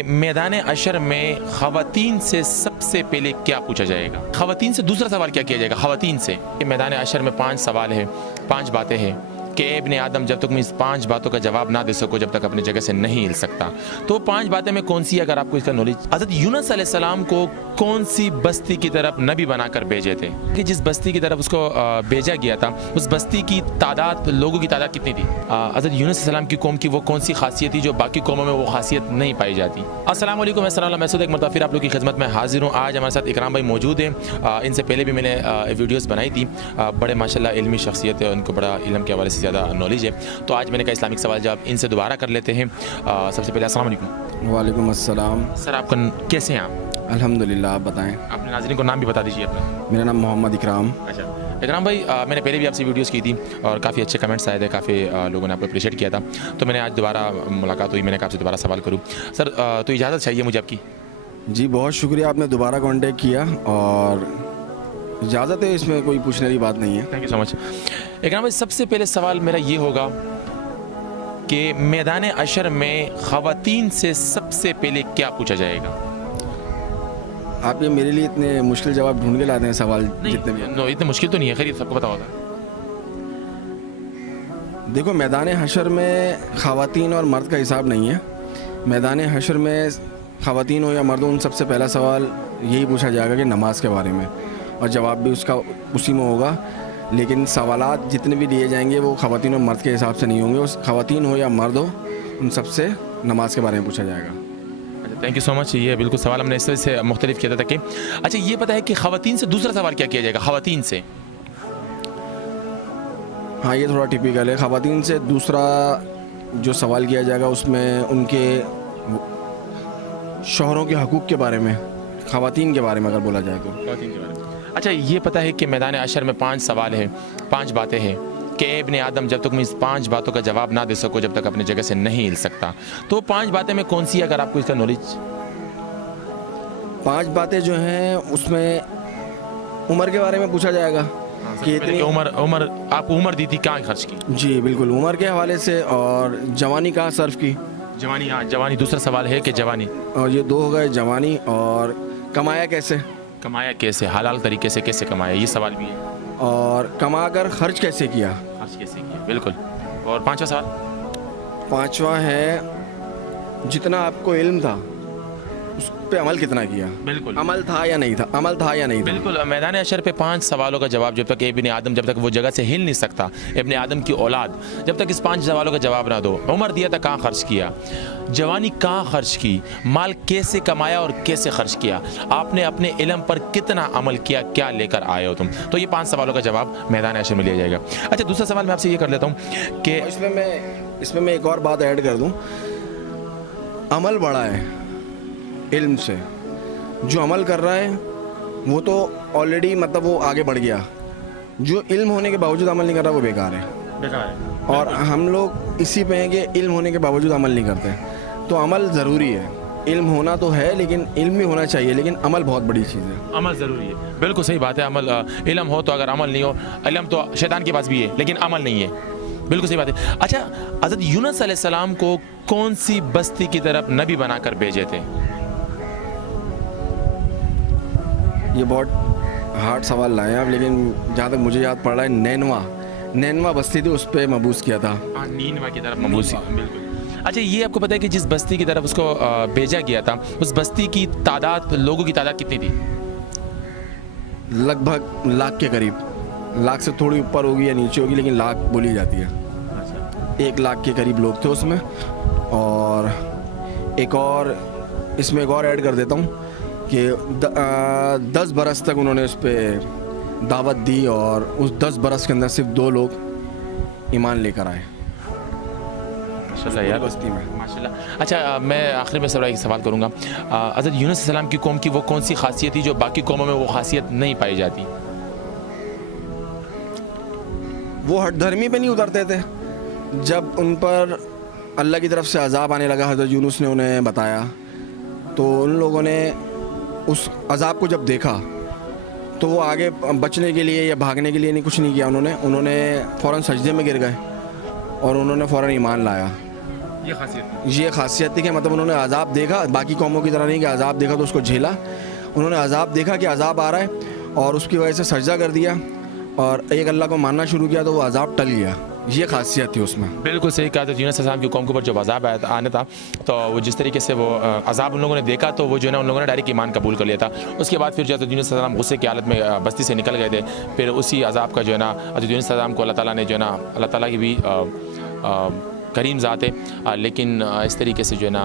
मैदान अशर में ख़वातीन से सबसे पहले क्या पूछा जाएगा? ख़वातीन से दूसरा सवाल क्या किया जाएगा? ख़वातीन से मैदान अशर में 5 सवाल है, 5 बातें हैं कि ए इब्ने आदम जब तक तुम इस 5 बातों का जवाब ना दे सको जब तक अपनी जगह से नहीं हिल सकता। तो 5 बातें में कौन सी, अगर आपको इसका नॉलेज। हज़रत यूनुस अलैहिस्सलाम को कौन सी बस्ती की तरफ नबी बनाकर भेजे थे कि जिस बस्ती की तरफ उसको भेजा गया था उस बस्ती की तादाद, लोगों की तादाद कितनी थी? हज़रत यूनुस अलैहिस्सलाम की कौम की वो कौन सी खासियत थी जो बाकी कौमों में वो खासियत नहीं पाई जाती? अस्सलाम वालेकुम, मैं एक मरतबा फिर आप लोग की खिदमत में हाजिर हूँ। आज हमारे साथ इकराम भाई मौजूद हैं। इनसे पहले भी मैंने वीडियोज़ बनाई थी। बड़े माशाल्लाह इल्मी शख्सियत है, उनको बड़ा इल्म के हवाले से ज़्यादा नॉलेज है। तो आज मैंने कहा इस्लामिक सवाल जवाब इनसे दोबारा कर लेते हैं। सबसे पहले अस्सलाम वालेकुम। वालेकुम अस्सलाम। सर आपका कैसे हैं आप? अल्हम्दुलिल्लाह, आप बताएं। अपने नाज़रीन को नाम भी बता दीजिए अपना। मेरा नाम मोहम्मद इकराम। अच्छा इकराम भाई, मैंने पहले भी आपसे वीडियोस की थी और काफ़ी अच्छे कमेंट्स आए थे, काफ़ी लोगों ने आपको अप्रिशिएट किया था। तो मैंने आज दोबारा मुलाकात हुई, मैंने कहा आपसे दोबारा सवाल करूँ। सर तो इजाज़त चाहिए मुझे आपकी। जी बहुत शुक्रिया, आपने दोबारा कांटेक्ट किया और इजाज़त है, इसमें कोई पूछने की बात नहीं है। Thank you so much. इकराम भाई, सबसे पहले सवाल मेरा ये होगा कि मैदान अशर में ख़वातीन से सबसे पहले क्या पूछा जाएगा? आप ये मेरे लिए इतने मुश्किल जवाब ढूंढ के लाते हैं सवाल जितने भी। नो, इतने मुश्किल तो नहीं है, खैर सबको पता होता है। देखो, मैदान हशर में ख़वातीन और मर्द का हिसाब नहीं है। मैदान हशर में ख़वातीन हो या मर्द हो, उन सबसे पहला सवाल यही पूछा जाएगा कि नमाज के बारे में, और जवाब भी उसका उसी में होगा। लेकिन सवालात जितने भी दिए जाएंगे वो ख़वातीन और मर्द के हिसाब से नहीं होंगे। उस ख़वातीन हो या मर्द हो, उन सबसे नमाज के बारे में पूछा जाएगा। अच्छा, थैंक यू सो मच। ये बिल्कुल सवाल हमने इस वजह से मुख्तलिफ किया था कि अच्छा ये पता है कि ख़वातीन से दूसरा सवाल क्या किया जाएगा? ख़वातीन से, हाँ ये थोड़ा टिपिकल है। ख़वातीन से दूसरा जो सवाल किया जाएगा उसमें उनके शौहरों के हकूक़ के बारे में, ख़वातीन के बारे में अगर बोला जाए तो। ख़वातीन के बारे में। अच्छा ये पता है कि मैदान अशर में 5 सवाल है, 5 बातें हैं कि ए इब्ने आदम जब तक तुम इस 5 बातों का जवाब ना दे सको जब तक अपनी जगह से नहीं हिल सकता। तो 5 बातें में कौन सी, अगर आपको इसका नॉलेज। 5 बातें जो हैं उसमें उम्र के बारे में पूछा जाएगा कि इतनी उम्र आपको उम्र दी थी, कहाँ खर्च की? जी बिल्कुल, उम्र के हवाले से, और जवानी कहाँ सर्फ की। जवानी, हाँ जवानी दूसरा सवाल है कि जवानी। और ये 2 हो गए, जवानी और कमाया कैसे, कमाया कैसे, हलाल तरीके से कैसे कमाया, ये सवाल भी है। और कमा कर खर्च कैसे किया। खर्च कैसे किया, बिल्कुल। और 5वां सवाल? 5वां है जितना आपको इल्म था उस पे अमल कितना किया। बिल्कुल, अमल था या नहीं था, अमल था या नहीं था। बिल्कुल। मैदान अशर पे 5 सवालों का जवाब जब तक इब्ने आदम, जब तक वो जगह से हिल नहीं सकता, इब्ने आदम की औलाद जब तक इस 5 सवालों का जवाब ना दो। उम्र दिया था, कहाँ खर्च किया, जवानी कहाँ खर्च की, माल कैसे कमाया और कैसे खर्च किया, आपने अपने इल्म पर कितना अमल किया, क्या लेकर आए हो तुम। तो ये 5 सवालों का जवाब मैदान अशर में लिया जाएगा। अच्छा दूसरा सवाल मैं आपसे ये कर लेता हूँ कि इसमें मैं एक और बात ऐड कर दूं। अमल बड़ा है इल्म से। जो अमल कर रहा है वो तो ऑलरेडी मतलब वो आगे बढ़ गया, जो इल्म होने के बावजूद अमल नहीं कर रहा वो बेकार है। और हम लोग इसी पे हैं कि इल्म होने के बावजूद अमल नहीं करते। तो अमल ज़रूरी है। इल्म होना तो है लेकिन इल्म भी होना चाहिए, लेकिन अमल बहुत बड़ी चीज़ है। अमल ज़रूरी है, बिल्कुल सही बात है। अमल, इल्म हो तो अगर अमल नहीं हो, इल्म तो शैतान के पास भी है लेकिन अमल नहीं है, बिल्कुल सही बात है। अच्छा हज़रत यूनुस अलैहिस्सलाम को कौन सी बस्ती की तरफ नबी बनाकर भेजे थे? ये बहुत हार्ड सवाल लाए आप, लेकिन जहाँ तक मुझे याद पड़ रहा है नैनवा बस्ती थी, उस पर मबूस किया था। हाँ, नीनवा की तरफ मबूस, बिल्कुल। अच्छा ये आपको पता है कि जिस बस्ती की तरफ उसको भेजा गया था उस बस्ती की तादाद, लोगों की तादाद कितनी थी? लगभग लाख के करीब, लाख से थोड़ी ऊपर होगी या नीचे होगी, लेकिन लाख बोली जाती है। 1 लाख के करीब लोग थे उसमें। और एक और इसमें एक और ऐड कर देता हूँ कि 10 बरस तक उन्होंने उस पर दावत दी और उस 10 बरस के अंदर सिर्फ 2 लोग ईमान लेकर आए माशाल्लाह यार, बस्ती में। माशाल्लाह। अच्छा मैं आखिर में सवाल एक सवाल करूँगा। हज़रत यूनुस अलैहिस्सलाम की कौम की वो कौन सी खासियत थी जो बाकी कौमों में वो खासियत नहीं पाई जाती? वो हट धर्मी पे नहीं उतरते थे। जब उन पर अल्लाह की तरफ से अजाब आने लगा, हज़रत यूनुस ने उन्हें बताया, तो उन लोगों ने उस अजाब को जब देखा तो वो आगे बचने के लिए या भागने के लिए नहीं, कुछ नहीं किया उन्होंने फ़ौरन सजदे में गिर गए और उन्होंने फ़ौरन ईमान लाया। ये खासियत ये खासियत थी कि मतलब उन्होंने अजाब देखा, बाकी कौमों की तरह नहीं कि अजाब देखा तो उसको झेला। उन्होंने अजाब देखा कि अजाब आ रहा है और उसकी वजह से सजदा कर दिया और एक अल्लाह को मानना शुरू किया, तो वो अजाब टल गया। ये खासियत थी उसमें। बिल्कुल सही कहा। तो यूनुस अलैहिस्सलाम की कौम के ऊपर जब अजाब आने था तो वो जिस तरीके से वो अजाब उन लोगों ने देखा तो वो जो है ना उन लोगों ने डायरेक्ट ईमान कबूल कर लिया था। उसके बाद फिर जो है यूनुस अलैहिस्सलाम गुस्से की हालत में बस्ती से निकल गए थे। फिर उसी अजाब का जो है ना यूनुस अलैहिस्सलाम को अल्लाह ताला ने जो है ना, अल्लाह ताला की भी करीम ज़ात है, लेकिन इस तरीके से जो है ना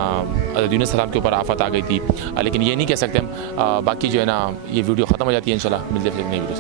यूनुस अलैहिस्सलाम के ऊपर आफत आ गई थी। लेकिन ये नहीं कह सकते हम। बाकी जो है ना ये वीडियो ख़त्म हो जाती है, इंशाल्लाह मिलते हैं फिर नई वीडियो।